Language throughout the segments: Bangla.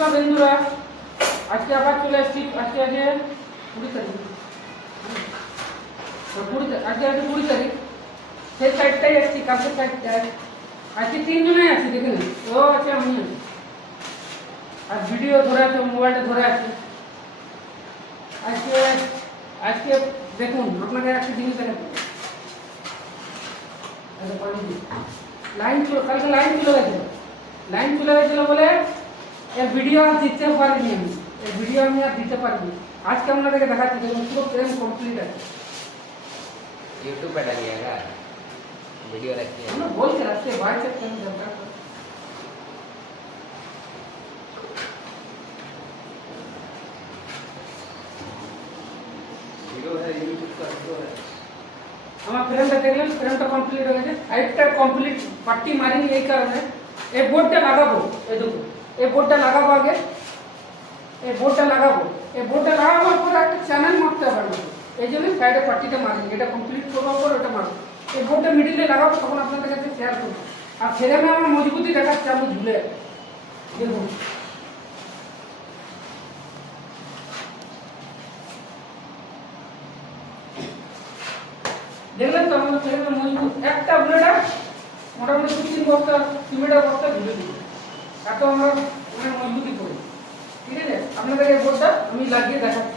নমস্কার বন্ধুরা, আজকে আবার চলে এসেছি। আজকে আছে 20 তারিখ, আজকে আছে 20 তারিখ। সেই সাইডটাই আসছি, কাছের সাইডটায় আজকে 3 জনেই আছি। দেখে নিন, ও আছে, আমি আছি। আর ভিডিও ধরে আছে, মোবাইলটা ধরে আছে। আজকে আজকে দেখুন, আপনাকে একটা জিনিস দেখাচ্ছি। কালকে লাইন চলে গেছিল বলে এর ভিডিও আর দিতে পারিনি আমি। এই ভিডিও আমি আর দিতে পারিনি। আজকে আপনাদেরকে দেখাচ্ছি, দেখুন পুরো ফ্রেম কমপ্লিট আছে। यूट्यूब पे डालिएगा, वीडियो रखिए। हम लोग बोल के रखते हैं, भाई सकते हैं जब तक वीडियो है, यूट्यूब का वीडियो है। हमारा फ्रेमটা দেখলেন, ফ্রেমটা কমপ্লিট হয়ে গেছে। আইটটা কমপ্লিট, পাট্টি মারিনি এই কারণে। এই বোর্ডটা লাগাবো, এই দেখুন এই বোর্ডটা লাগাবো আগে। এই বোর্ডটা লাগাবার পর একটা চ্যানেল মারতে হবে। এই জন্য সাইডে পাট্টিটা মারিনি, এটা কমপ্লিট করবার পর ওটা মারবো। এই বোর্ডটা মিডিলে লাগাবো, তখন আপনাদের কাছে শেয়ার করবো। আর ফ্রেমে আমার মজবুতি দেখাচ্ছে, আমি ঝুলে দেখুন। দেখলেন তো আমাদের ফ্রেমে মজবুত। একটা ব্লেডার মোটামুটি 2-3 বস্তা সিমেন্টের বস্তা ঝুলে দিই, এত আমরা মানে মজবুতি করি। ঠিক আছে, আপনাদের এই বোর্ডটা আমি লাগিয়ে দেখাচ্ছি।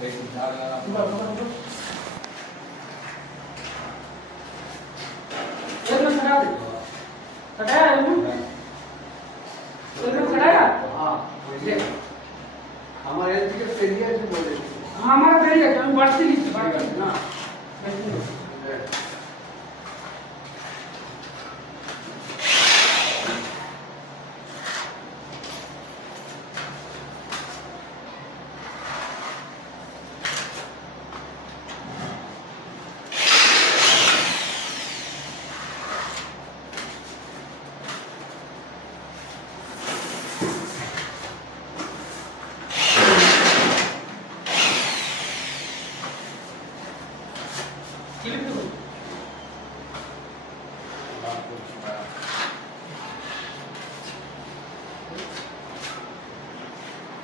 দেখুন हमारा पेड़ है, हम बढ़ती नहीं ना।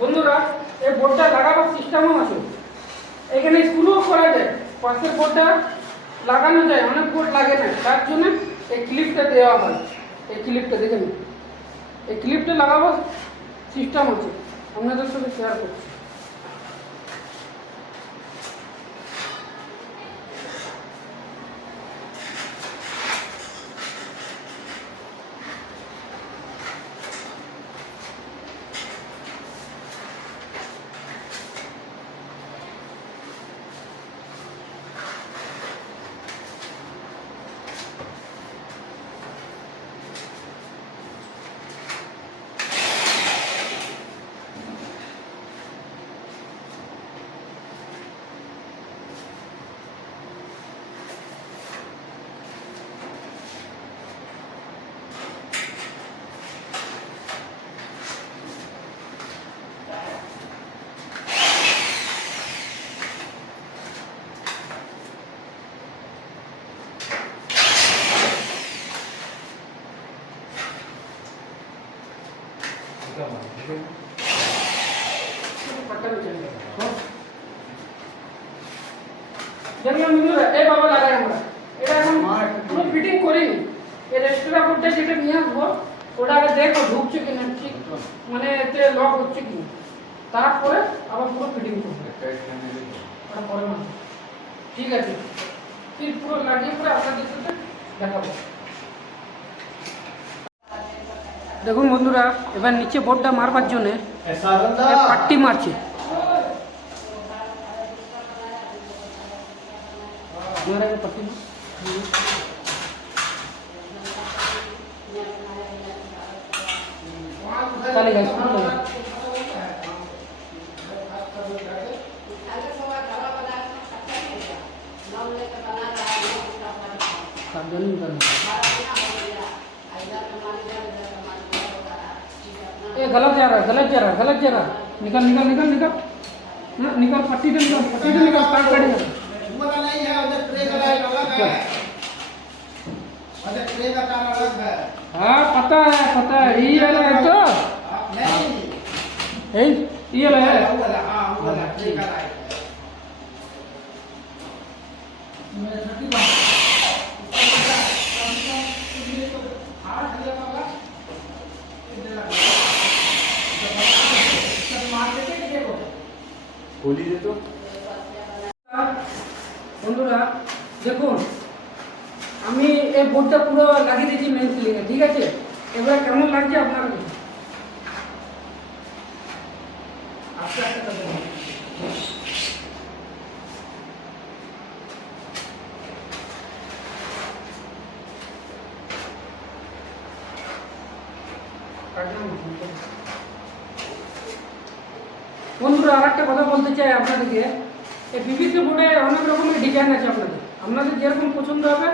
বন্ধুরা, এই বোর্ডটা লাগাবার সিস্টেমও আছে। এখানে স্ক্রুও করা যায়, পাশের বোর্ডটা লাগানো যায়। অনেক বোর্ড লাগে না, তার জন্য এই ক্লিপটা দেওয়া হয়। এই ক্লিপটা দেখে নিন, এই ক্লিপটা লাগাবার সিস্টেম আছে, আপনাদের সাথে শেয়ার করছি। এই বাবা লাগাই আমরা এটা এখন পুরো ফিটিং করিনি। এই রেস্টোরা বোর্ডটা যেটা নিয়ে আসবো, ওটা আগে দেখো ঢুকছে কিনা, ঠিক মানে এতে লক হচ্ছে কিনা, তারপরে আবার পুরো ফিটিং করবো। পরে না, ঠিক আছে, ফির পুরো লাগিয়ে পরে আপনাদের সাথে দেখাবো। দেখুন বন্ধুরা, এবার নিচে বোর্ডটা মারবার জন্য পাট্টি মারছে। पट्टी चलेगा, ये गलत जा रहा है, निकल निकल निकल निकल। ना निकाल पट्टी तो निकाल तार काट दे। वो वाला नहीं है, उधर ट्रे का लाइट अलग है, उधर ट्रे का तार अलग है। हाँ पता है ये वाला है तो नहीं, ये वाला है वो वाला, हाँ वो वाला ट्रे का लाइट है। खोली दे तो বন্ধুরা দেখুন আমি এই বোর্ডটা পুরো লাগিয়ে দিয়েছি মেন সিলিংয়ে, ঠিক আছে? এবার কেমন লাগছে আপনার আস্তে আস্তে কথা বলুন। বন্ধুরা আরেকটা কথা বলতে চাই আপনাদেরকে, এই পিভিসি বোর্ডে অনেক রকমের ডিজাইন আছে আপনাদের যেরকম পছন্দ হবে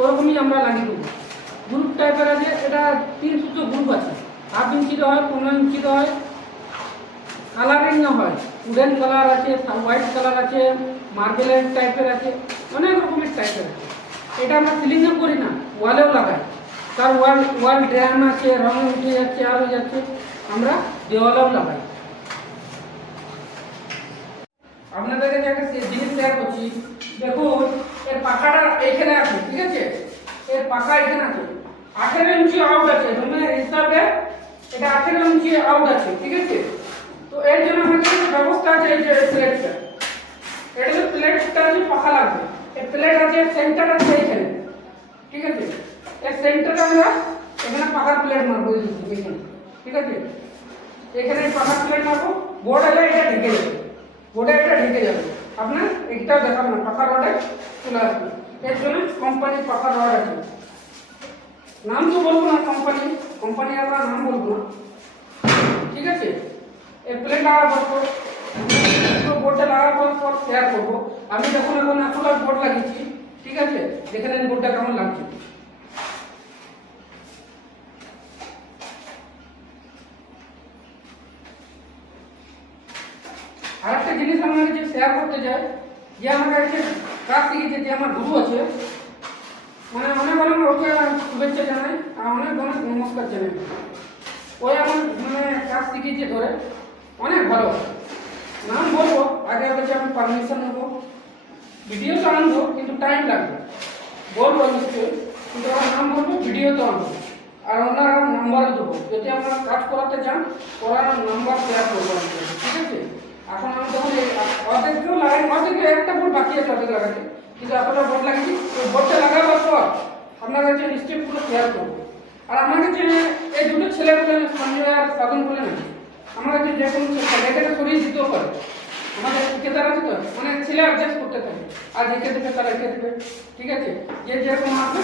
ওরকমই আমরা লাগিয়ে দেবো। গ্রুপ টাইপের আছে, এটা 3 সুতো গ্রুপ আছে, 1/2 ইঞ্চিতে হয়, 15 ইঞ্চিতে হয়, কালারিংও হয়, উডেন কালার আছে, হোয়াইট কালার আছে, মার্বেলের টাইপের আছে, অনেক রকমের টাইপের আছে। এটা আমরা সিলিংয়ে করি না, ওয়ালেও লাগাই, তার ওয়াল ড্যাম আছে, রং উঠে যাচ্ছে আর হয়ে যাচ্ছে, আমরা দেওয়ালেও লাগাই। আপনাদের কাছে একটা জিনিস শেয়ার করছি, দেখুন এর পাখাটা এখানে আছে, ঠিক আছে? এর পাখা এখানে আছে, 18 ইঞ্চি আউট আছে, রুমের হিসাবে এটা 18 ইঞ্চি আউট আছে, ঠিক আছে? তো এর জন্য আমাদের ব্যবস্থা আছে, এই যে প্লেটটা, এটা যে প্লেটটা আছে পাখা লাগবে, এই প্লেট আছে, সেন্টার আছে এখানে, ঠিক আছে? এই সেন্টারে আমরা এখানে পাখার প্লেট মারবো এখানে, ঠিক আছে? এখানে পাখার প্লেট মারবো, বোর্ড এলে এটা ঢেকে যাবে, বোর্ডে এটা ঢেকে যাবে। আপনার এটা দেখাবো না, পাখা রডে চলে আসবে। এর জন্য কোম্পানির পাখা রড আছে, নাম তো বলবো না, কোম্পানি আমরা নাম বলবো না, ঠিক আছে? এই প্লেট লাগাবার পর বোর্ডটা লাগাবার পর শেয়ার করবো। আমি যখন এখন আসলে বোর্ড লাগিয়েছি, ঠিক আছে? দেখে নেন বোর্ডটা কেমন লাগছে। আর একটা জিনিস আমার কাছে শেয়ার করতে চাই, যে আমার কাছে কাজ শিখেছে, যে আমার গুরু আছে, মানে অনেক ওকে শুভেচ্ছা জানাই আর অনেক নমস্কার জানাই। ওই আমার মানে কাজ শিখেছে ধরে অনেক ভালো, নাম বলবো, আগে কাছে আমি পারমিশন নেবো, ভিডিও তো আনবো কিন্তু টাইম লাগবে, বলবো নিশ্চয়ই, কিন্তু আমার নাম বলবো, ভিডিও তো আনবো আর ওনার নাম্বারও দেবো, যদি আপনারা কাজ করাতে চান ওরা নাম্বার শেয়ার করবো, ঠিক আছে? এখন আমি যখন অর্ধেককেও লাগাই, অর্ধেকে একটা বোর্ড বাকি আছে অর্ধেক লাগাতে, কিন্তু এতটা বোর্ড লাগিয়েছি, ওই বোর্ডটা লাগাবার পর আপনার কাছে নিশ্চয়ই পুরো শেয়ার করবো। আর আমার কাছে এই দুটো ছেলে বলে সঞ্জয় আর সাধন বলে না, আমার কাছে যে কোনো ছেলে সরিয়ে দিতেও পারে, আমাদের ঠিকাদার আছে তো, অনেক ছেলে অ্যাডজাস্ট করতে থাকে, আজ এঁকে দেবে তারা এঁকে দেবে, ঠিক আছে? যে যেরকম আসবে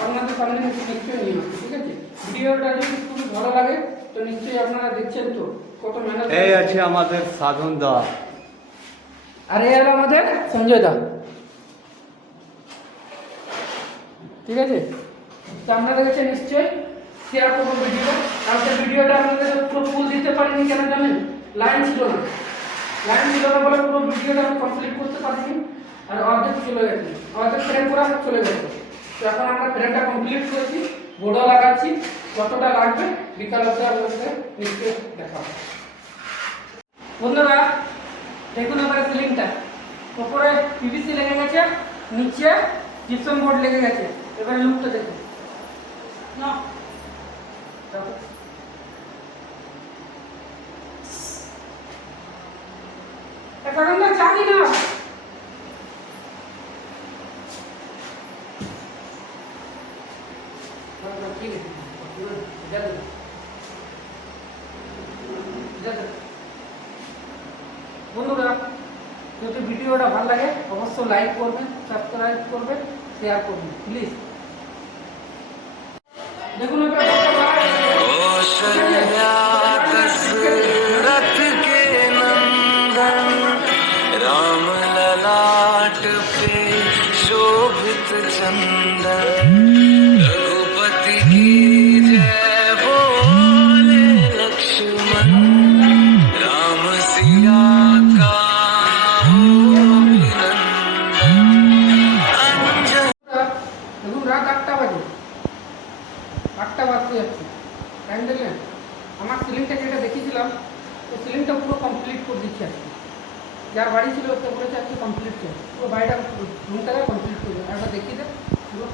আপনাদের সামনে নিশ্চয়ই নিয়ে আসবে, ঠিক আছে? ভিডিওটা যদি খুবই ভালো লাগে তো নিশ্চয়ই আপনারা দেখছেন তো কত মেহনত। এই আছে আমাদের সাধন দা, আর এই হলো আমাদের সঞ্জয় দা, ঠিক আছে? তো আপনাদের কাছে নিশ্চয়ই শেয়ার করবো ভিডিও। কালকে ভিডিওটা আপনাদের পুরো ফুল দিতে পারিনি, কেন জানেন? লাইন ছিল না বলে পুরো ভিডিওটা আমি কমপ্লিট করতে পারিনি, আর অর্ধেক চলে গেছে, অর্ধেক ফ্রেম করা চলে গেছে। তো এখন আমরা ফ্রেমটা কমপ্লিট করেছি, বোর্ডও লাগাচ্ছি, কতটা লাগবে বিকাল অবধি আপনাদের নিশ্চয়ই দেখাবো। বন্ধুরা দেখুন আমার সিলিংটা, উপরে পিভিসি লেগে গেছে, নিচে জিপসাম বোর্ড লেগে গেছে, এবার লুকটা দেখুন না, এখন আমরা জানি না বন্ধুরা, যদি ভিডিওটা ভালো লাগে অবশ্যই লাইক করবেন, সাবস্ক্রাইব করবেন, শেয়ার করবেন প্লিজ। দেখুন राम ललाट पे शोभित चंदन, रघुपति की जय बोले लक्ष्मण, राम सिया का আমার সিলিংটা যেটা দেখিয়েছিলাম ওই সিলিংটা পুরো কমপ্লিট করে দিচ্ছি আজকে। যার বাড়ি ছিল ওকে বলেছে আজকে কমপ্লিট চাই, পুরো বাড়িটা রুমটাকে কমপ্লিট করবে। একবার দেখিয়ে দে পুরো।